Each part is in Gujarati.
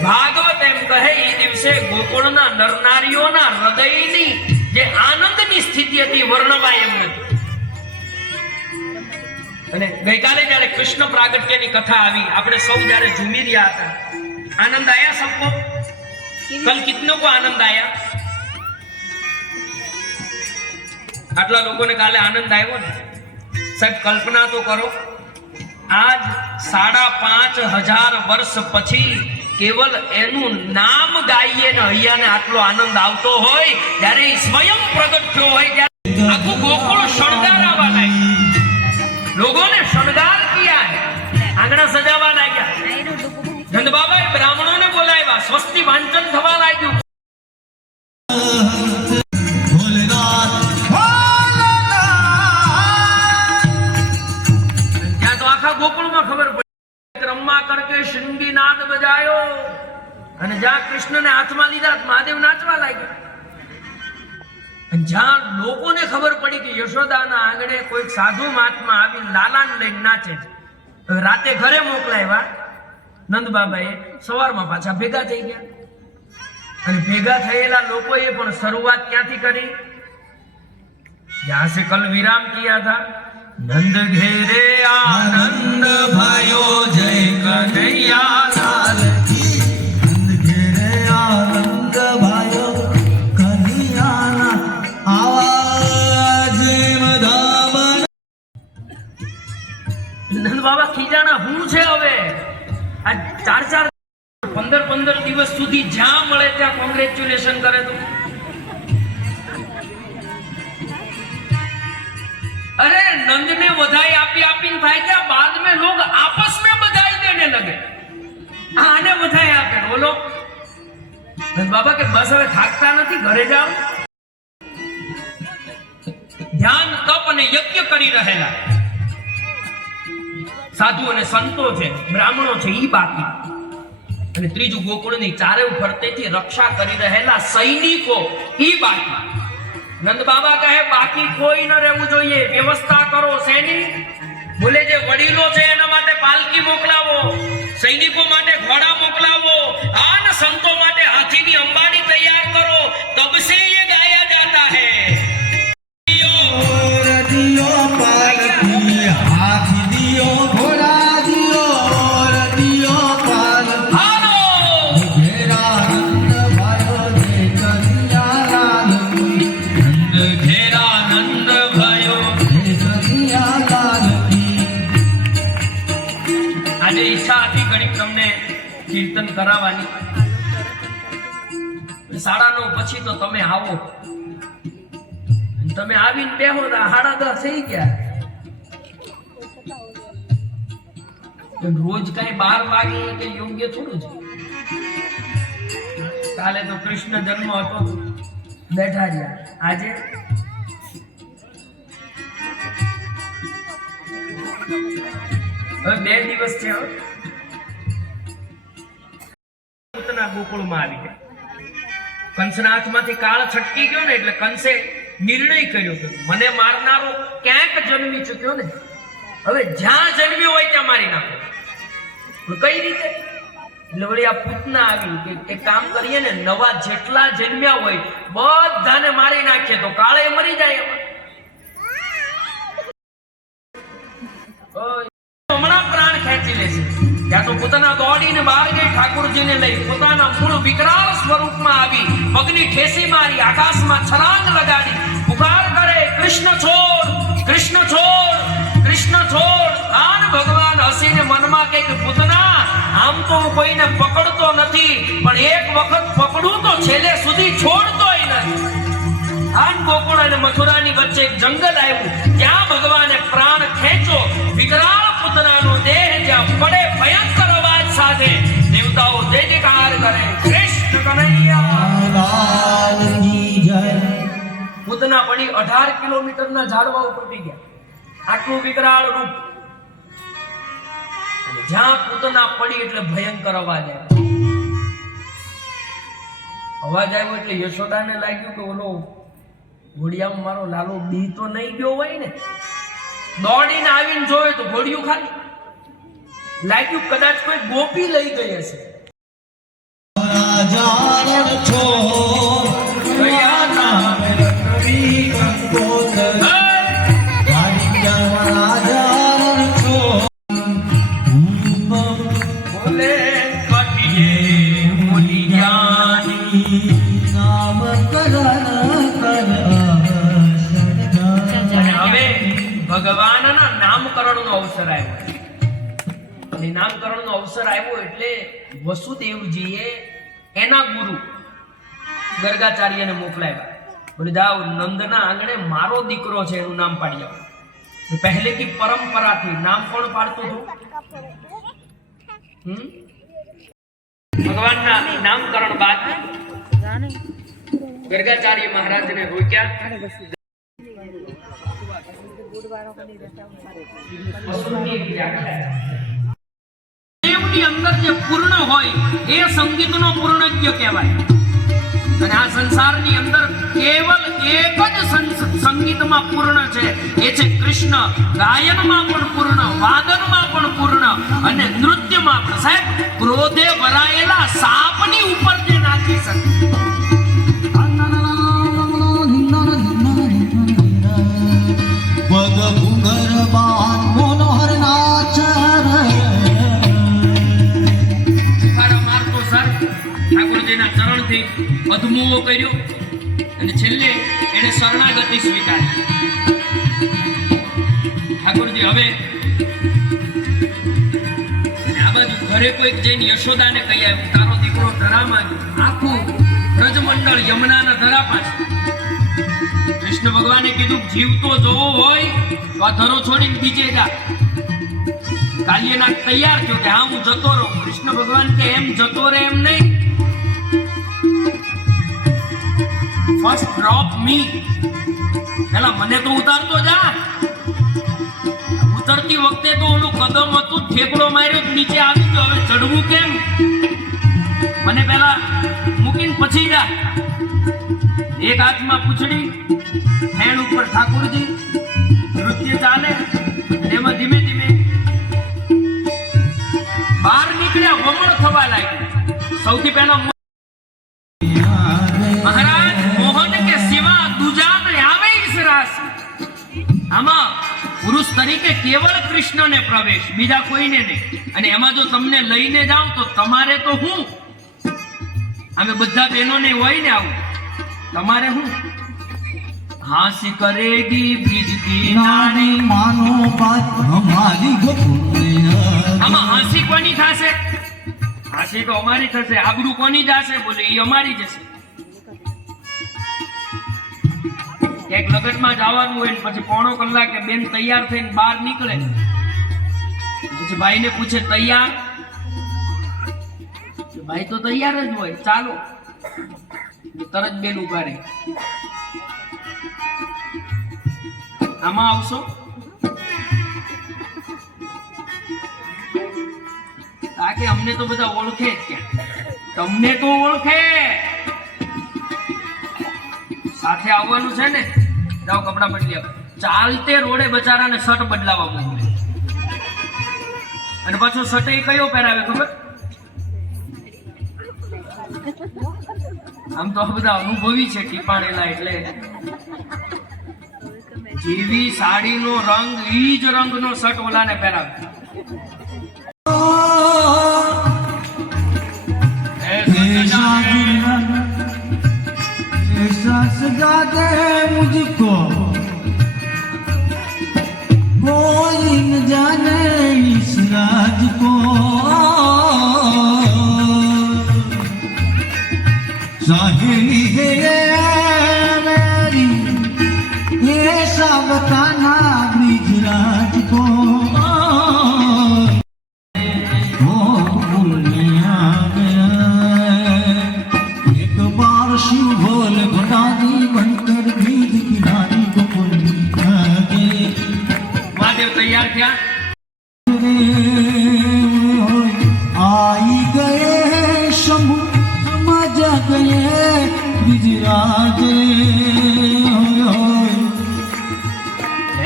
ભાગવત એમ કહે એ દિવસે ગોકુળના નરનારીઓના હૃદયની જે આનંદની સ્થિતિ હતી વર્ણવાય એમ નથી. અને ગઈકાલે જયારે કૃષ્ણ પ્રાગટ્યની કથા આવી, આપણે સૌ જયારે ઝૂમી રહ્યા હતા, આનંદ આયા સબકો? કલ કિતનો કો આનંદ આયા? આટલા લોકોને કાલે આનંદ આવ્યો ને સાહેબ? કલ્પના તો કરો, આજ 5,500 વર્ષ પછી કેવલ એનું નામ ગાઈએ ને હૈયાને આટલો આનંદ આવતો હોય, જ્યારે સ્વયં પ્રગટ થયો હોય, ત્યારે આખું ગોકુળ શણગારવા લાગ્યું, લોકોને શણગાર કિયા હે, આંગણા સજાવા લાગ્યા, નંદ બાબાએ બ્રાહ્મણોને બોલાવ્યા, સ્વસ્તિ વાંચન થવા લાગ્યું. ત્યાં તો આખા ગોકુળમાં ખબર પડી, રમ્મા કરકે શૃંગી નાદ બજાયો, અને જ્યાં કૃષ્ણને હાથમાં લીધા મહાદેવ નાચવા લાગ્યા. અને જ્યાં લોકોને ખબર પડી કે યશોદાના આંગણે કોઈ સાધુ મહાત્મા આવી લાલાને લઈને નાચે છે, રાતે ઘરે મોકલાવ્યા નંદ બાબાએ, સવારમાં પાછા ભેગા થઈ ગયા. અને ભેગા થયેલા લોકોએ પણ શરૂઆત ક્યાંથી કરી? જ્યાં સે કલ વિરામ કિયા થા, નંદ ઘેરે આનંદ ભયો જય કનૈયા લાલ કી, નંદ ઘેરે આનંદ ભયો કનૈયા આવાજ મધામણ. નંદ બાબા ખીજાણા હું છે હવે? આ 4-15 દિવસ સુધી જ્યાં મળે ત્યાં કોંગ્રેચ્યુલેશન કરે તો. अरे नंद ने बधाई आपी आपी થાય क्या? बाद में लोग आपस में बधाई देने लगे, आने बधाई आपे. बोलो नंद बाबा के बस હવે થાકતા નથી, ઘરે જાઓ. ધ્યાન તપ અને યજ્ઞ કરી રહેલા સાધુ અને સંતો છે, બ્રાહ્મણો છે, ઈ બાકી. અને ત્રીજું ગોકુળની ચારે ફરતેથી રક્ષા કરી રહેલા સૈનિકો ઈ બાકી. નંદ બાબા કહે બાકી કોઈ ન રહેવું જોઈએ, વ્યવસ્થા કરો. સૈનિક બોલે જે વડીલો છે એના માટે પાલકી મોકલાવો, સૈનિકો માટે ઘોડા મોકલાવો, અને સંતો માટે હાથીની અંબાડી તૈયાર કરો, તબ સે ये गाया जाता है. રદિયો પાલકી હાથી દિયો ઘોડા દિયો રદિયો પાલ હાલો ઘેરા નંદ ભાયો જય કનૈયા લાલ કી, ઘેરા નંદ ભયો જય કનૈયા લાલ કી. આજે ઈચ્છા હતી ઘડીક તમને કીર્તન કરાવવાની, 9:30 પછી તો તમે આવો, તમે આવીને બેહો તો 10:30 થઈ ગયા. રોજ કઈ 12 વાગે કે યોગ્ય થોડું છે. કાલે તો કૃષ્ણ જન્મ હતો, બેઠા રહ્યા. આજે હવે 2 દિવસ છે, પૂતના ગોકુળમાં આવી ગયા. કંસના હાથમાંથી કાળ છટકી ગયો ને, એટલે કંસે નિર્ણય કર્યો કે મને મારનારો ક્યાંક જન્મી ચૂક્યો ને, હવે જ્યાં જન્મ્યો હોય ત્યાં મારી નાખો. કઈ રીતે? એટલે વળી આ પૂતના આવી કે એક કામ કરીએ ને, નવા જેટલા જન્મ્યા હોય બધાને મારી નાખીએ તો કાળે મરી જાય. હમણાં પ્રાણ ખેંચી લેશે. ત્યાં તો પોતાના દોડીને બહાર ગઈ, ઠાકોરજીને લઈ પોતાના મૂળ વિકરાળ સ્વરૂપમાં આવી, પગની ઠેસી મારી, આકાશમાં છલાંગ લગાડી, પુકાર કરે કૃષ્ણ છોડ, કૃષ્ણ છોડ, કૃષ્ણ છોડ. આન ભગવાન હસીને મનમાં કહે કે પૂતના, આમ તો હું કોઈને પકડતો નથી, પણ એક વખત પકડું તો છેલ્લે સુધી છોડતોય નથી. આન ગોકુળ અને મથુરાની વચ્ચે એક જંગલ આવ્યું, ત્યાં ભગવાને પ્રાણ ખેંચો. વિકરાળ પૂતનાનો દેહ જ્યાં પડે, ભયંકર અવાજ સાથે દેવતાઓ જય જયકાર કરે, કૃષ્ણ કનૈયા લાલ કી જય. પૂતના પડી 18 કિલોમીટરના ઝાડવા ઉપર પડી ગયા. આટલું વિકરાળ રૂપ. જ્યાં પૂતના પડી એટલે ભયંકર અવાજ આવ્યો. અવાજ આવ્યો એટલે યશોદાને લાગ્યું કે ઓલો ઘોડિયામાં મારો લાલો બી તો નહીં ગયો હોય ને. દોડીને આવીને જોયો તો ઘોડિયું ખાલી. લાગ્યું કદાચ કોઈ ગોપી લઈ ગઈ હશે. ભગવાનના નામકરણનો અવસર આવ્યો. અને નામકરણનો અવસર આવ્યો એટલે વસુદેવજીએ એના ગુરુ ગર્ગાચાર્યને મોકલાવ્યા. બોલે જાઓ નંદના આંગણે મારો દીકરો છે એનું નામ પાડી આવો. પહેલેથી પરંપરાથી નામ કોણ પાડતું હતું? ભગવાનના નામકરણ બાદ ગર્ગાચાર્ય મહારાજને રોક્યા. દેવની અંદર જે પૂર્ણ હોય એ સંગીતનો પૂર્ણજ્ઞ કહેવાય. અને આ સંસારની અંદર કેવલ એક જ સંગીતમાં પૂર્ણ છે, એ છે કૃષ્ણ. ગાયનમાં પણ પૂર્ણ, વાદનમાં પણ પૂર્ણ અને નૃત્યમાં પણ. સાહેબ, ક્રોધે ભરાયેલા સાપની ઉપર જે નાચી શકે. ઠાકોરજીના ચરણથી અધમુઓ કર્યો અને છેલ્લે એને શરણાગતિ સ્વીકારી. ઠાકોરજી હવે આ બાજુ ઘરે કોઈક જઈને યશોદાને કહી આવ્યું, તારો દીકરો ધરામાં આખું વ્રજમંડળ યમુનાના ધરા પાસે. કૃષ્ણ ભગવાને કીધું જીવતો જોવો હોય તો આ ધરો છોડીને બીજે જા. કાલ્યનાગ તૈયાર થયો કે હા હું જતો રહું. કૃષ્ણ ભગવાન કે એમ જતો રહે એમ નહીં, ફર્સ્ટ ડ્રોપ મી, પેલા મને તો ઉતારતો જા. ઉતરતી વખતે તો ઓલું કદમ હતું, ઠેકડો માર્યો નીચે આવી ગયો. હવે ચડવું કેમ? મને પેલા મૂકીને પછી જા. એક હાથમાં પૂંછડી, ફેણ ઉપર ઠાકોરજી, નૃત્ય ચાલે. એમાં ધીમે ધીમે બહાર નીકળ્યા, વમળ થવા લાગ્યું. સૌથી પહેલા મહારાજ મોહન કે સિવા દુજા ન આવે ઇસ રાસ. આમાં પુરુષ તરીકે કેવળ કૃષ્ણને પ્રવેશ, બીજા કોઈને નહીં. અને એમાં જો તમને લઈને જાવ તો તમારે તો હું, અમે બધા બહેનોને હોય ને આવું, તમારે હું હાસી કરેગી બ્રિજ કિનારે માનો બાત હમારી ગપુરે. આમાં હાસી કોની થશે? હાસી તો અમારી થશે. આબરૂ કોની જશે? બોલે એ અમારી જશે. ક્યાંક લગ્નમાં જવાનું હોય ને પછી પોણો કલાકે બેન તૈયાર થઈને બહાર નીકળે, પછી ભાઈને પૂછે તૈયાર? ભાઈ તો તૈયાર જ હોય, ચાલો. તરત બેન ઉભા રહે, આમાં આવશો? આ કે અમને તો બધા ઓળખે જ. ક્યાં તમને તો ઓળખે. સાથે આવવાનું છે ને, જાઓ કપડા બદલી આવો. ચાલતે રોડે બચારાને શર્ટ બદલાવા મોકલે. અને પાછો શર્ટ એ કયો પહેરાવે ખબર? આમ તો બધા અનુભવી છે ટીપાણેલા, એટલે જેવી સાડીનો રંગ ઈ જ રંગનો શર્ટ ઓલાને પહેરાવે. सजा दे मुझको कोई न जाने इस राज को. साहिली है मेरी ये सब बताना ब्रिज राज को. शिव भोल घुटानी बनकर ब्रिज किनारी को મહાદેવ તૈયાર થયા. आई गए शंभु समझ गए बिजराजे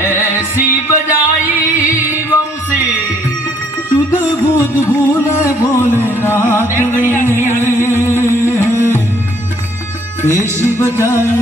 ऐसी बजाई वंशी शुद्ध बुद्ध भूले भोलेनाथ ने ऐसी बजाई